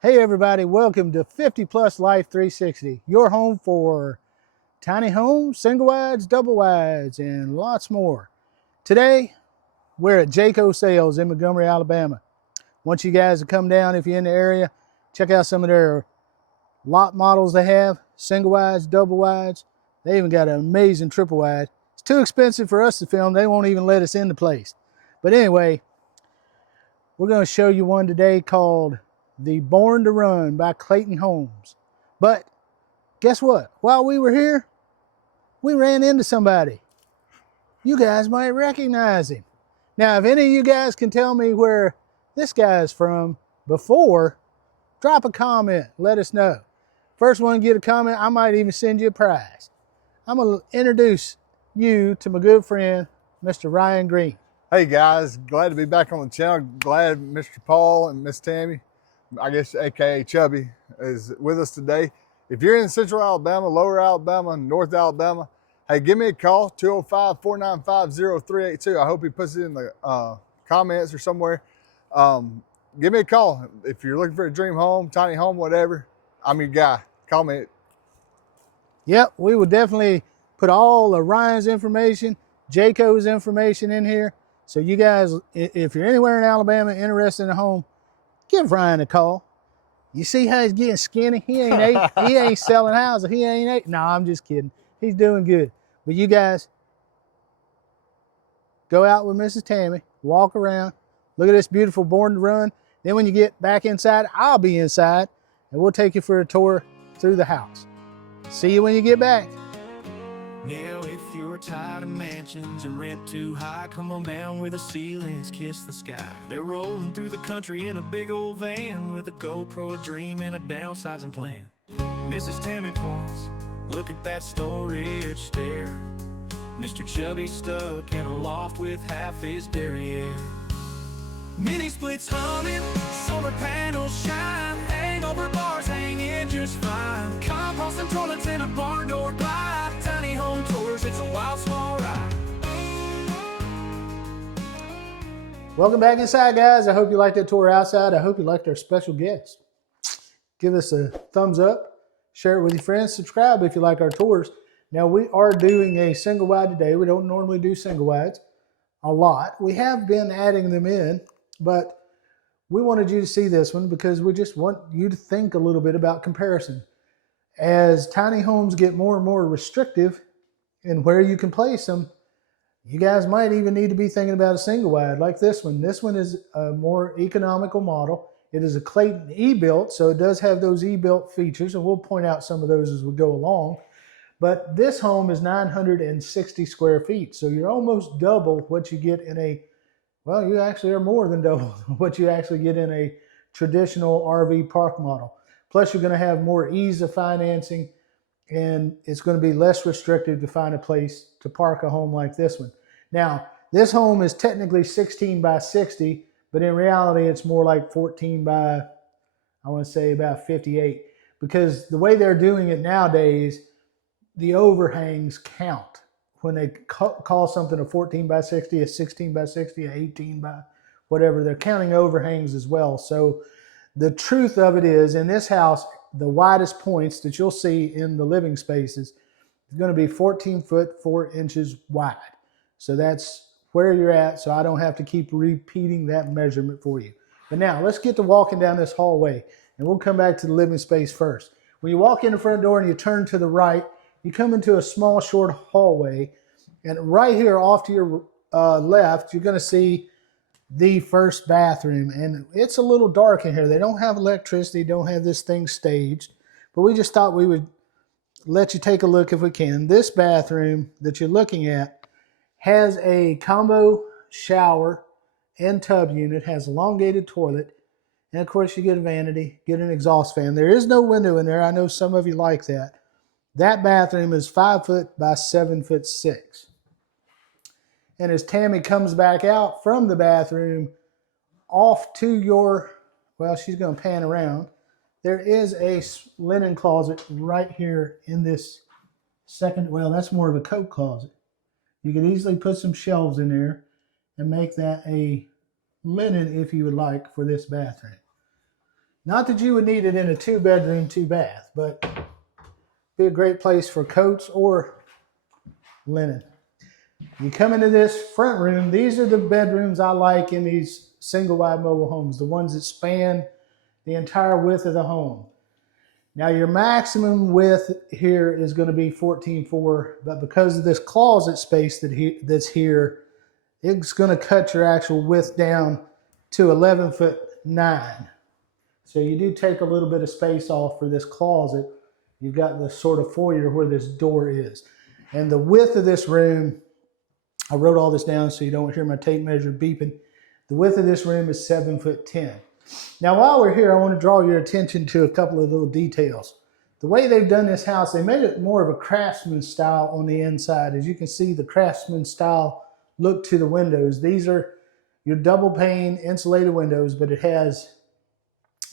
Hey everybody, welcome to 50 Plus Life 360, your home for tiny homes, single wides, double wides, and lots more. Today, we're at Jaco Sales in Montgomery, Alabama. Want you guys to come down if you're in the area, check out some of their lot models they have, single wides, double wides. They even got an amazing triple wide. It's too expensive for us to film. They won't even let us in the place. But anyway, we're going to show you one today called the Born to Run by Clayton Homes. But guess what? While we were here, we ran into somebody. You guys might recognize him. Now, if any of you guys can tell me where this guy is from before, drop a comment. Let us know. First one to get a comment, I might even send you a prize. I'm going to introduce you to my good friend, Mr. Ryan Green. Hey guys, glad to be back on the channel. Glad Mr. Paul and Miss Tammy, I guess AKA Chubby, is with us today. If you're in Central Alabama, Lower Alabama, North Alabama, hey, give me a call, 205-495-0382. I hope he puts it in the comments or somewhere. Give me a call. If you're looking for a dream home, tiny home, whatever, I'm your guy. Call me. Yep, we will definitely put all of Ryan's information, Jaco's information in here. So you guys, if you're anywhere in Alabama interested in a home, give Ryan a call. You see how he's getting skinny? He ain't selling houses. He ain't. No, I'm just kidding. He's doing good. But you guys, go out with Mrs. Tammy, walk around, look at this beautiful Born to Run. Then when you get back inside, I'll be inside, and we'll take you for a tour through the house. See you when you get back. Now if you're tired of mansions and rent too high, come on down where the ceilings kiss the sky. They're rolling through the country in a big old van with a GoPro, a dream, and a downsizing plan. Mrs. Tammy points, look at that storage stair. Mr. Chubby stuck in a loft with half his derriere. Mini splits humming, solar panels shine, hangover bars hanging just fine. Compost and toilets in a barn door glide. Tiny home tours, it's a wild small ride. Welcome back inside, guys. I hope you liked that tour outside. I hope you liked our special guest. Give us a thumbs up, share it with your friends, subscribe if you like our tours. Now, we are doing a single wide today. We don't normally do single wides a lot. We have been adding them in, but we wanted you to see this one because we just want you to think a little bit about comparison. As tiny homes get more and more restrictive in where you can place them, you guys might even need to be thinking about a single wide like this one. This one is a more economical model. It is a Clayton ebuilt, so it does have those ebuilt features, and we'll point out some of those as we go along. But this home is 960 square feet, so you're almost double what you get in a, well, you actually are more than double what you actually get in a traditional RV park model. Plus, you're going to have more ease of financing, and it's going to be less restrictive to find a place to park a home like this one. Now, this home is technically 16 by 60, but in reality, it's more like 14 by, I want to say about 58, because the way they're doing it nowadays, the overhangs count. When they call something a 14 by 60, a 16 by 60, a 18 by whatever, they're counting overhangs as well. So the truth of it is, in this house, the widest points that you'll see in the living spaces is going to be 14 foot 4 inches wide. So that's where you're at, so I don't have to keep repeating that measurement for you. But now let's get to walking down this hallway, and we'll come back to the living space first. When you walk in the front door and you turn to the right, you come into a small, short hallway, and right here off to your left, you're going to see the first bathroom, and it's a little dark in here. They don't have electricity, don't have this thing staged, but we just thought we would let you take a look if we can. This bathroom that you're looking at has a combo shower and tub unit, has an elongated toilet, and of course you get a vanity, get an exhaust fan. There is no window in there. I know some of you like that. That bathroom is 5 foot by 7'6". And as Tammy comes back out from the bathroom off to your, well, she's going to pan around. There is a linen closet right here in this second, well, that's more of a coat closet. You could easily put some shelves in there and make that a linen if you would like for this bathroom. Not that you would need it in a 2-bedroom, 2-bath, but be a great place for coats or linen. You come into this front room. These are the bedrooms I like in these single wide mobile homes, the ones that span the entire width of the home. Now your maximum width here is going to be 14.4, but because of this closet space that's here, it's going to cut your actual width down to 11'9". So you do take a little bit of space off for this closet. You've got the sort of foyer where this door is. And the width of this room, I wrote all this down so you don't hear my tape measure beeping. The width of this room is 7'10". Now, while we're here, I want to draw your attention to a couple of little details. The way they've done this house, they made it more of a craftsman style on the inside. As you can see, the craftsman style look to the windows. These are your double pane insulated windows, but it has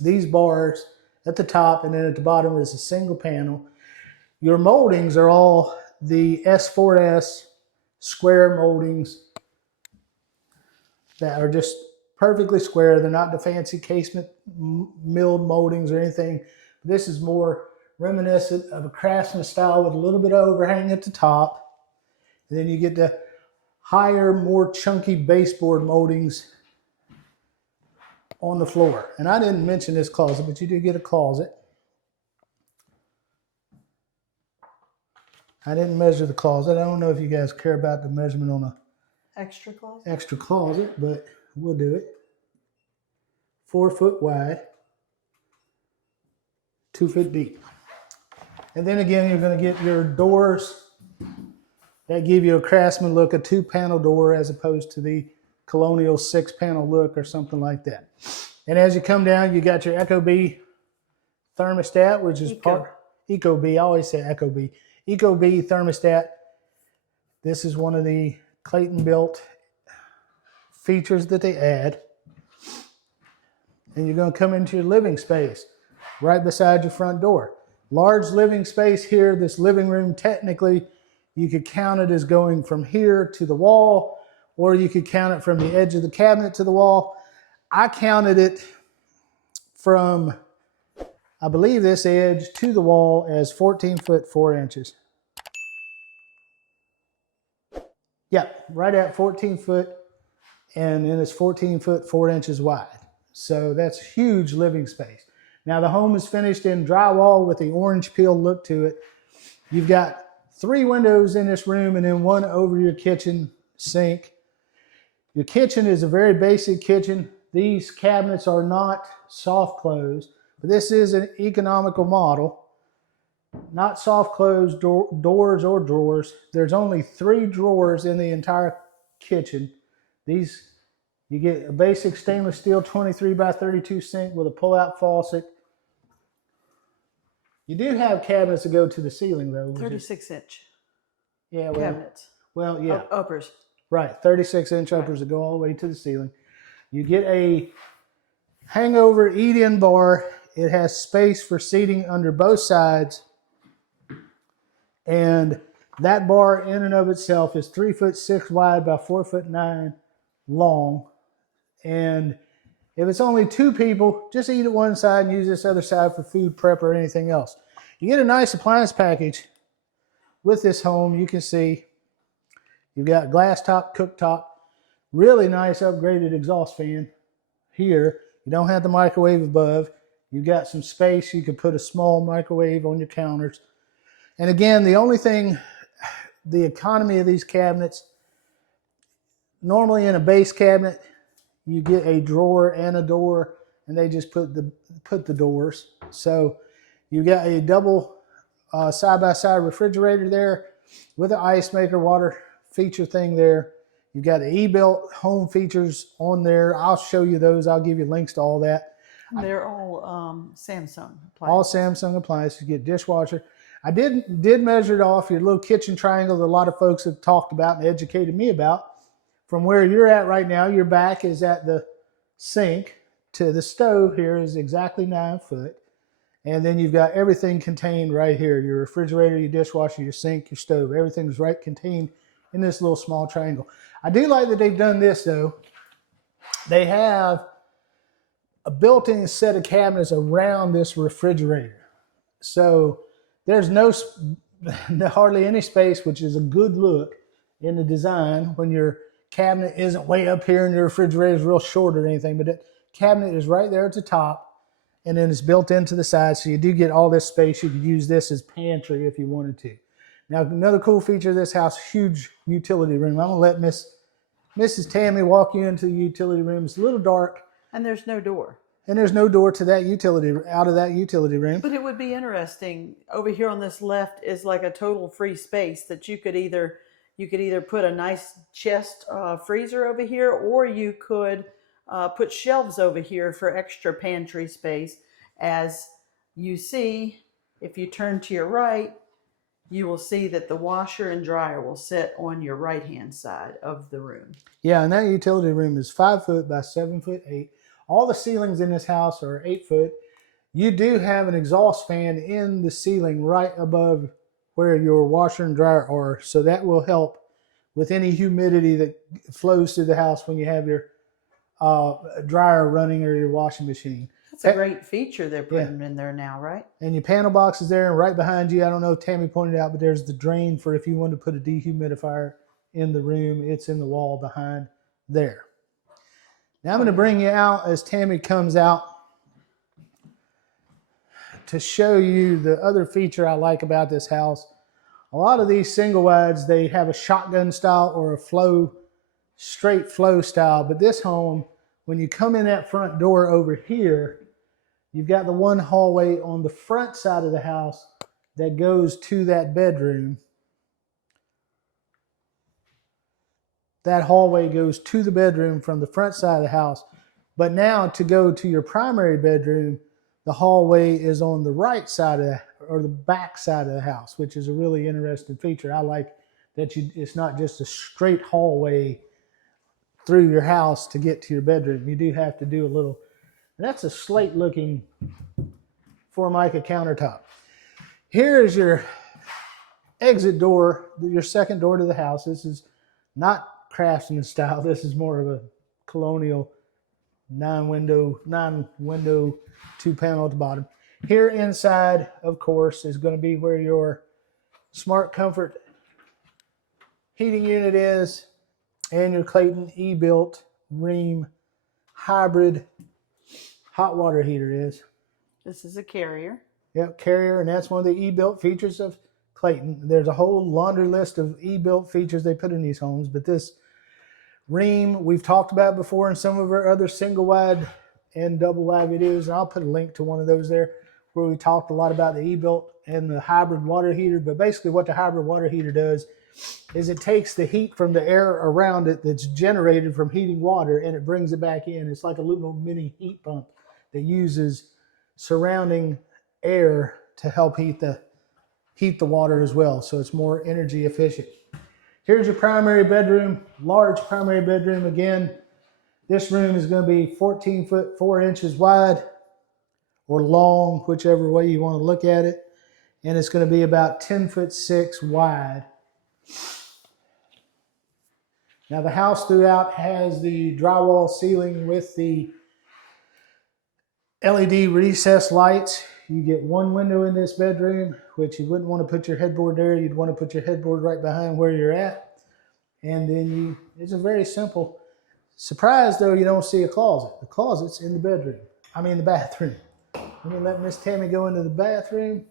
these bars at the top, and then at the bottom is a single panel. Your moldings are all the S4S square moldings that are just perfectly square. They're not the fancy casement milled moldings or anything. This is more reminiscent of a craftsman style with a little bit of overhang at the top. And then you get the higher, more chunky baseboard moldings on the floor. And I didn't mention this closet, but you do get a closet. I didn't measure the closet. I don't know if you guys care about the measurement on a extra closet, but we'll do it. 4 foot wide, 2 foot deep. And then again, you're going to get your doors that give you a craftsman look, a 2-panel door as opposed to the colonial 6-panel look or something like that. And as you come down, you got your ecobee thermostat, which is ecobee. I always say ecobee. ecobee thermostat. This is one of the Clayton built features that they add. And you're going to come into your living space right beside your front door. Large living space here. This living room, technically, you could count it as going from here to the wall, or you could count it from the edge of the cabinet to the wall. I counted it from, I believe, this edge to the wall as 14 foot 4 inches. Yeah, right at 14 foot, and then it's 14 foot 4 inches wide. So that's huge living space. Now the home is finished in drywall with the orange peel look to it. You've got 3 windows in this room and then 1 over your kitchen sink. Your kitchen is a very basic kitchen. These cabinets are not soft close, but this is an economical model. Not soft close doors or drawers. There's only 3 drawers in the entire kitchen. These, you get a basic stainless steel 23 by 32 sink with a pull-out faucet. You do have cabinets that go to the ceiling though. 36-inch cabinets. Well, yeah. Uppers. Right, 36-inch uppers that go all the way to the ceiling. You get a hangover eat-in bar. It has space for seating under both sides. And that bar in and of itself is 3 foot 6 wide by 4 foot 9 long. And if it's only 2 people, just eat at one side and use this other side for food prep or anything else. You get a nice appliance package with this home. You can see you've got glass top, cooktop, really nice upgraded exhaust fan here. You don't have the microwave above. You've got some space. You can put a small microwave on your counters. And again, the only thing, the economy of these cabinets, normally in a base cabinet, you get a drawer and a door, and they just put the doors. So you got a double side-by-side refrigerator there with an ice maker water feature thing there. You've got the ebuilt home features on there. I'll show you those. I'll give you links to all that. They're all Samsung appliances. All Samsung appliances. You get dishwasher. I did measure it off your little kitchen triangle that a lot of folks have talked about and educated me about. From where you're at right now, your back is at the sink to the stove here is exactly 9 foot. And then you've got everything contained right here. Your refrigerator, your dishwasher, your sink, your stove. Everything's right contained in this little small triangle. I do like that they've done this though. They have a built-in set of cabinets around this refrigerator. So there's hardly any space, which is a good look in the design when your cabinet isn't way up here and your refrigerator is real short or anything, but that cabinet is right there at the top, and then it's built into the side, so you do get all this space. You could use this as pantry if you wanted to. Now, another cool feature of this house, huge utility room. I'm going to let Mrs. Tammy walk you into the utility room. It's a little dark. And there's no door. And there's no door to that out of that utility room. But it would be interesting. Over here on this left is like a total free space that you could either put a nice chest freezer over here, or you could put shelves over here for extra pantry space. As you see, if you turn to your right, you will see that the washer and dryer will sit on your right-hand side of the room. Yeah, and that utility room is 5 foot by 7 foot 8. All the ceilings in this house are 8 foot. You do have an exhaust fan in the ceiling right above where your washer and dryer are, so that will help with any humidity that flows through the house when you have your dryer running or your washing machine. That's a great feature they're putting in there now, right? And your panel box is there, and right behind you, I don't know if Tammy pointed out, but there's the drain for if you want to put a dehumidifier in the room. It's in the wall behind there. Now I'm going to bring you out as Tammy comes out to show you the other feature I like about this house. A lot of these single wides, they have a shotgun style or a straight flow style, but this home, when you come in that front door over here, you've got the one hallway on the front side of the house that goes to that bedroom. That hallway goes to the bedroom from the front side of the house. But now to go to your primary bedroom, the hallway is on the right side of the back side of the house, which is a really interesting feature. I like that it's not just a straight hallway through your house to get to your bedroom. You do have to do a little. That's a slate looking Formica countertop. Here is your exit door, your second door to the house. This is not craftsman style. This is more of a colonial nine window 2-panel at the bottom. Here inside, of course, is going to be where your Smart Comfort heating unit is, and your Clayton ebuilt Ream hybrid hot water heater is. This is a Carrier. Yep, Carrier, and that's one of the ebuilt features of Clayton. There's a whole laundry list of ebuilt features they put in these homes, but this Ream we've talked about before in some of our other single wide and double wide videos, and I'll put a link to one of those there where we talked a lot about the ebuilt and the hybrid water heater. But basically what the hybrid water heater does is it takes the heat from the air around it that's generated from heating water, and it brings it back in. It's like a little mini heat pump that uses surrounding air to help heat the water as well, so it's more energy efficient. Here's your primary bedroom, large primary bedroom. Again, this room is going to be 14 foot 4 inches wide, or long, whichever way you want to look at it, and it's going to be about 10 foot 6 wide. Now the house throughout has the drywall ceiling with the LED recessed lights. You get one window in this bedroom, which you wouldn't want to put your headboard there. You'd want to put your headboard right behind where you're at. And then it's a very simple. Surprise though, you don't see a closet. The closet's in the bedroom. The bathroom. Let me let Miss Tammy go into the bathroom.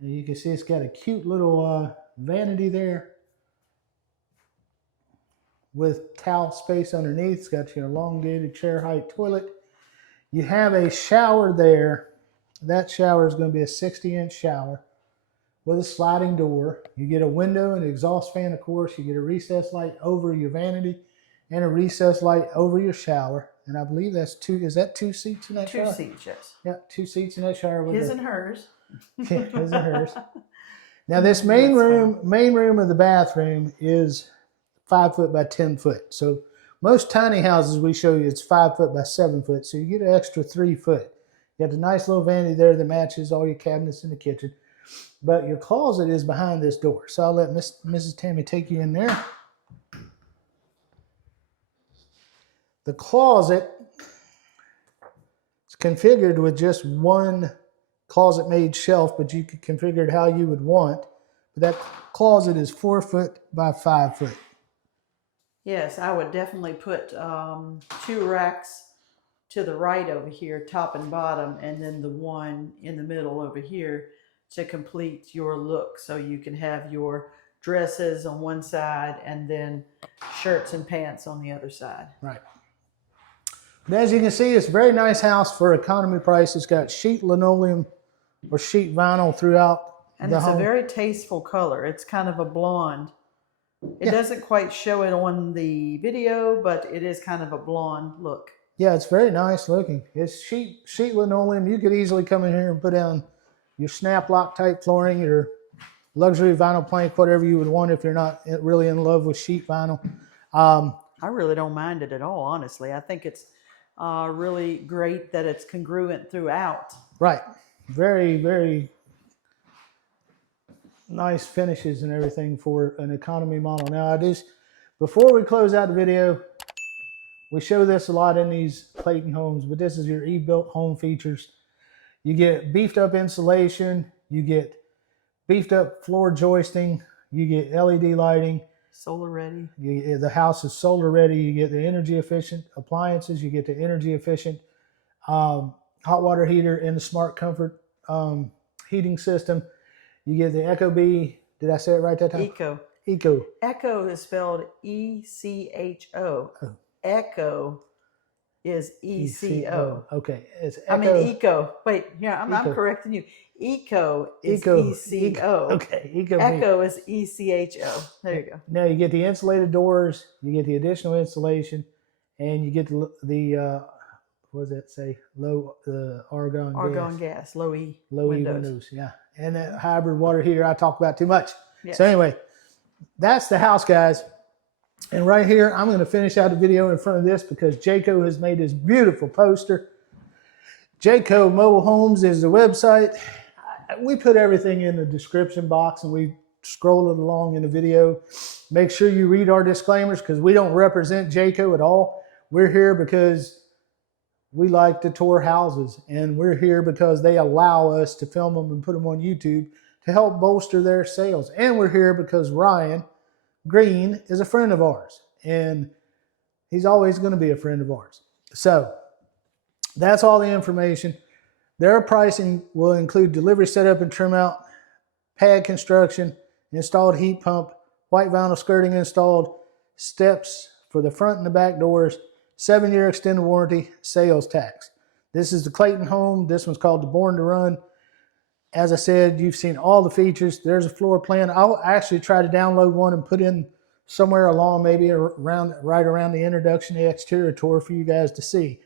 And you can see it's got a cute little vanity there with towel space underneath. It's got your elongated chair height toilet. You have a shower there. That shower is going to be a 60-inch shower with a sliding door. You get a window and an exhaust fan, of course. You get a recessed light over your vanity and a recessed light over your shower. And I believe that's is that 2 seats in that shower? 2 seats, yes. Yeah, 2 seats in that shower. His and hers. Yeah, his and hers. Now this main room of the bathroom is 5 foot by 10 foot. So most tiny houses we show you, it's 5 foot by 7 foot. So you get an extra 3 foot. You got the nice little vanity there that matches all your cabinets in the kitchen. But your closet is behind this door. So I'll let Mrs. Tammy take you in there. The closet configured with just one closet made shelf, but you could configure it how you would want. But that closet is 4 foot by 5 foot. Yes, I would definitely put 2 racks to the right over here, top and bottom, and then the one in the middle over here to complete your look. So you can have your dresses on one side and then shirts and pants on the other side. Right. But as you can see, it's a very nice house for economy price. It's got sheet linoleum or sheet vinyl throughout And the it's home. a very tasteful color. It's kind of a blonde. It doesn't quite show it on the video, but it is kind of a blonde look. Yeah, it's very nice looking. It's sheet linoleum. You could easily come in here and put down your snap lock type flooring, your luxury vinyl plank, whatever you would want if you're not really in love with sheet vinyl. I really don't mind it at all, honestly. I think it's really great that it's congruent throughout. Right. Very, very nice finishes and everything for an economy model. Now, before we close out the video, we show this a lot in these Clayton homes, but this is your ebuilt home features. You get beefed up insulation, you get beefed up floor joisting, you get LED lighting. Solar ready. The house is solar ready. You get the energy efficient appliances, you get the energy efficient hot water heater and the smart comfort heating system. You get the ecobee. Did I say it right that time? Eco. Eco. Echo is spelled E-C-H-O. Oh. Echo is E-C-O. Okay. It's I mean eco. Wait, yeah, I'm Eco. correcting you. Eco is Eco. E-C-O. Okay. Eco. Echo is E-C-H-O. There you go. Now you get the insulated doors, you get the additional insulation, and you get the what does that say? Low argon gas, low E windows. Yeah. And that hybrid water heater I talk about too much. Yes. So anyway, that's the house, guys. And right here, I'm going to finish out the video in front of this because Jaco has made this beautiful poster. Jaco Mobile Homes is the website. We put everything in the description box and we scroll it along in the video. Make sure you read our disclaimers because we don't represent Jaco at all. We're here because we like to tour houses, and we're here because they allow us to film them and put them on YouTube to help bolster their sales. And we're here because Ryan Green is a friend of ours, and he's always going to be a friend of ours. So that's all the information. Their pricing will include delivery setup and trim out, pad construction, installed heat pump, white vinyl skirting installed, steps for the front and the back doors, 7-year extended warranty, sales tax. This is the Clayton home. This one's called the Born to Run. As I said, you've seen all the features. There's a floor plan. I'll actually try to download one and put in somewhere along, maybe right around the introduction, the exterior tour for you guys to see.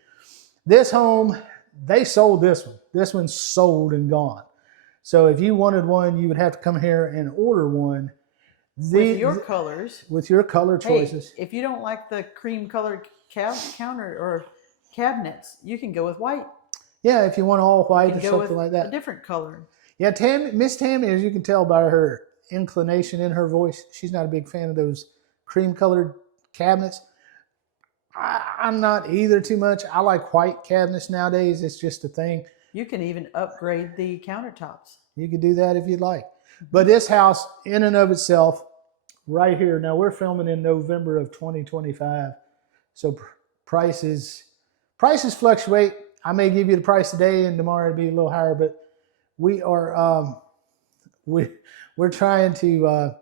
This home, they sold this one. This one's sold and gone. So if you wanted one, you would have to come here and order one. With your colors. With your color choices. Hey, if you don't like the cream colored counter or cabinets, you can go with white. Yeah, if you want all white or go something with like that. A different color. Yeah, Miss Tammy, as you can tell by her inclination in her voice, she's not a big fan of those cream-colored cabinets. I'm not either too much. I like white cabinets nowadays. It's just a thing. You can even upgrade the countertops. You could do that if you'd like. But this house, in and of itself, right here, now we're filming in November of 2025, so prices fluctuate. I may give you the price today and tomorrow it'll be a little higher, but we are we're trying to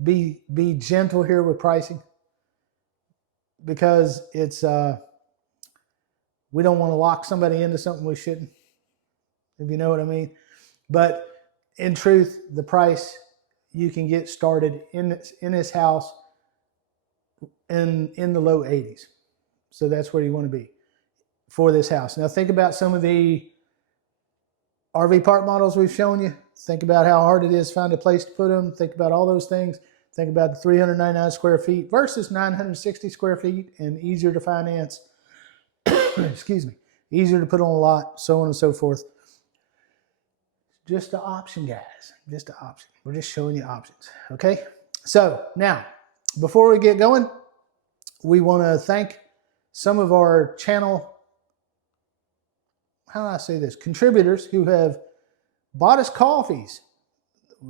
be gentle here with pricing because it's we don't want to lock somebody into something we shouldn't, if you know what I mean. But in truth, the price you can get started in this house in the low 80s. So that's where you want to be for this house. Now think about some of the RV park models we've shown you. Think about how hard it is to find a place to put them. Think about all those things. Think about the 399 square feet versus 960 square feet and easier to finance. Excuse me. Easier to put on a lot, so on and so forth. Just an option, guys. Just an option. We're just showing you options. Okay? So now, before we get going, we want to thank some of our channel how do I say this, contributors who have bought us coffees.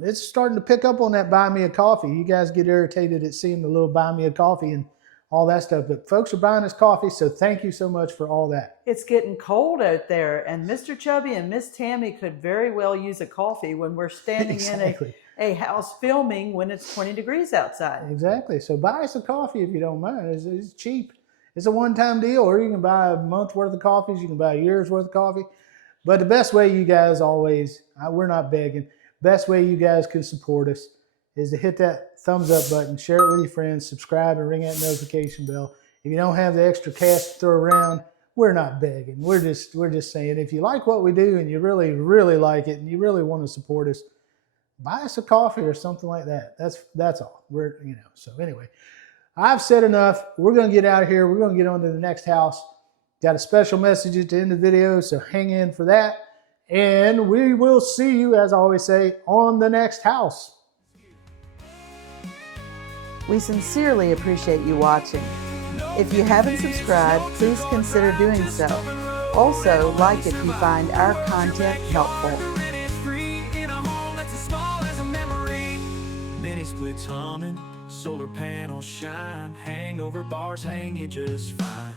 It's starting to pick up on that buy me a coffee. You guys get irritated at seeing the little buy me a coffee and all that stuff, but folks are buying us coffee, so thank you so much for all that. It's getting cold out there, and Mr. Chubby and Miss Tammy could very well use a coffee when we're standing Exactly. in a house filming when it's 20 degrees outside. Exactly. So buy us a coffee if you don't mind. It's cheap. It's a one-time deal, or you can buy a month worth of coffees. You can buy a year's worth of coffee. But the best way you guys always, we're not begging, best way you guys can support us is to hit that thumbs up button, share it with your friends, subscribe, and ring that notification bell. If you don't have the extra cash to throw around, we're not begging. We're just saying, if you like what we do and you really, really like it and you really want to support us, buy us a coffee or something like that. That's all. So anyway, I've said enough. We're going to get out of here. We're going to get on to the neat house. Got a special message at the end of the video, so hang in for that. And we will see you, as I always say, on the next house. We sincerely appreciate you watching. If you haven't subscribed, please consider doing so. Also, like if you find our content helpful. Many splits humming, solar panels shine, hangover bars hang you just fine.